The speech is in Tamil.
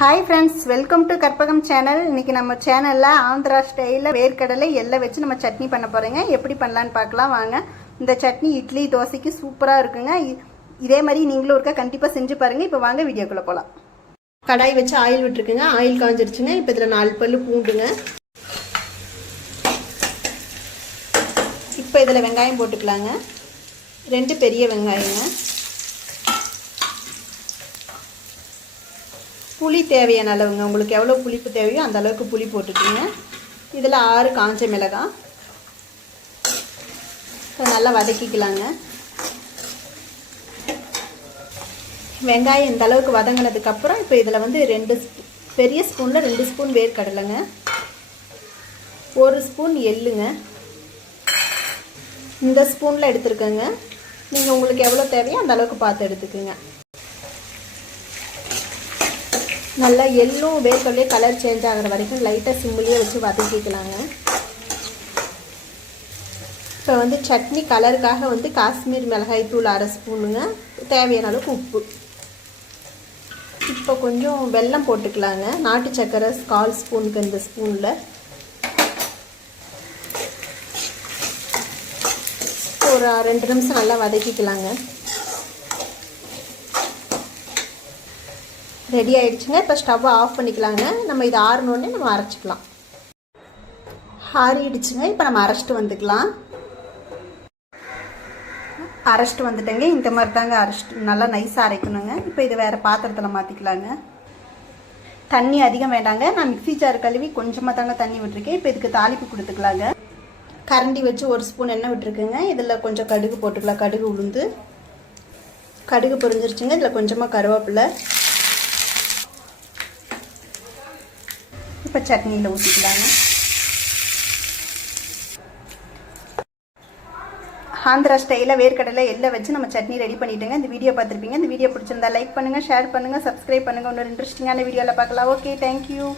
Hi friends, welcome to Karpagam channel. இன்றைக்கி நம்ம சேனலில் ஆந்திரா ஸ்டைலில் வேர்க்கடலை எல்லாம் வச்சு நம்ம சட்னி பண்ண போகிறோங்க. எப்படி பண்ணலான்னு பார்க்கலாம் வாங்க. இந்த சட்னி இட்லி தோசைக்கு சூப்பராக இருக்குங்க. இதே மாதிரி நீங்களும் ஒருக்கா கண்டிப்பாக செஞ்சு பாருங்கள். இப்போ வாங்க வீடியோக்குள்ளே போகலாம். கடாய் வச்சு ஆயில் விட்டுருக்குங்க. ஆயில் காஞ்சிருச்சுங்க. இப்போ இதில் 4 பல்லு பூண்டுங்க. இப்போ இதில் வெங்காயம் போட்டுக்கலாங்க. 2 பெரிய வெங்காயங்க. புளி தேவையான அளவுங்க, உங்களுக்கு எவ்வளோ புளிப்பு தேவையோ அந்த அளவுக்கு புளி போட்டுக்கோங்க. இதில் 6 காஞ்ச மிளகாய் நல்லா வதக்கிக்கலாங்க. வெங்காயம் இந்த அளவுக்கு வதங்கினதுக்கப்புறம் இப்போ இதில் வந்து 2 பெரிய ஸ்பூனில் 2 ஸ்பூன் வேர்க்கடலைங்க, 1 ஸ்பூன் எள்ளுங்க. இந்த ஸ்பூனில் எடுத்துருக்கேங்க. நீங்கள் உங்களுக்கு எவ்வளோ தேவையோ அந்த அளவுக்கு பார்த்து எடுத்துக்கோங்க. நல்லா எள்ளும் வேர்க்கடலையே கலர் சேஞ்ச் ஆகிற வரைக்கும் லைட்டாக சிம்மிலேயே வச்சு வதக்கிக்கலாங்க. இப்போ வந்து சட்னி கலருக்காக வந்து காஷ்மீர் மிளகாய் தூள் 1/2 ஸ்பூனுங்க, தேவையான அளவுக்கு உப்பு. இப்போ கொஞ்சம் வெல்லம் போட்டுக்கலாங்க. நாட்டு சர்க்கரை 1/4 ஸ்பூனுக்கு இந்த ஸ்பூனில். ஒரு 2 நிமிஷம் நல்லா வதக்கிக்கலாங்க. ரெடி ஆகிடுச்சுங்க. இப்போ ஸ்டவ்வை ஆஃப் பண்ணிக்கலாங்க. நம்ம இதை ஆறினோடனே நம்ம அரைச்சிக்கலாம். ஆறிடுச்சுங்க. இப்போ நம்ம அரைச்சிட்டு வந்துக்கலாம். அரைச்சிட்டு வந்துட்டேங்க. இந்த மாதிரி தாங்க அரைச்சிட்டு நல்லா நைஸாக அரைக்கணுங்க. இப்போ இது வேறு பாத்திரத்தில் மாற்றிக்கலாங்க. தண்ணி அதிகம் வேண்டாங்க. நான் மிக்ஸி ஜார் கழுவி கொஞ்சமாக தாங்க தண்ணி விட்டுருக்கேன். இப்போ இதுக்கு தாளிப்பு கொடுத்துக்கலாங்க. கரண்டி வச்சு 1 ஸ்பூன் எண்ணெய் விட்டுருக்குங்க. இதில் கொஞ்சம் கடுகு போட்டுக்கலாம். கடுகு உளுந்து, கடுகு பொரிஞ்சிருச்சுங்க. இதில் கொஞ்சமாக கருவேப்பிலை. இப்போ சட்னியில் ஊற்றிக்கலாங்க. ஆந்திரா ஸ்டைலில் வேர்க்கடலை எல்லாம் வச்சு நம்ம சட்னி ரெடி பண்ணிவிட்டுங்க. இந்த வீடியோ பார்த்துருப்பீங்க. இந்த வீடியோ பிடிச்சிருந்தா லைக் பண்ணுங்கள், ஷேர் பண்ணுங்கள், சப்ஸ்கிரைப் பண்ணுங்கள். இன்னொரு இன்ட்ரெஸ்டிங்கான வீடியோவில் பார்க்கலாம். Okay, thank you.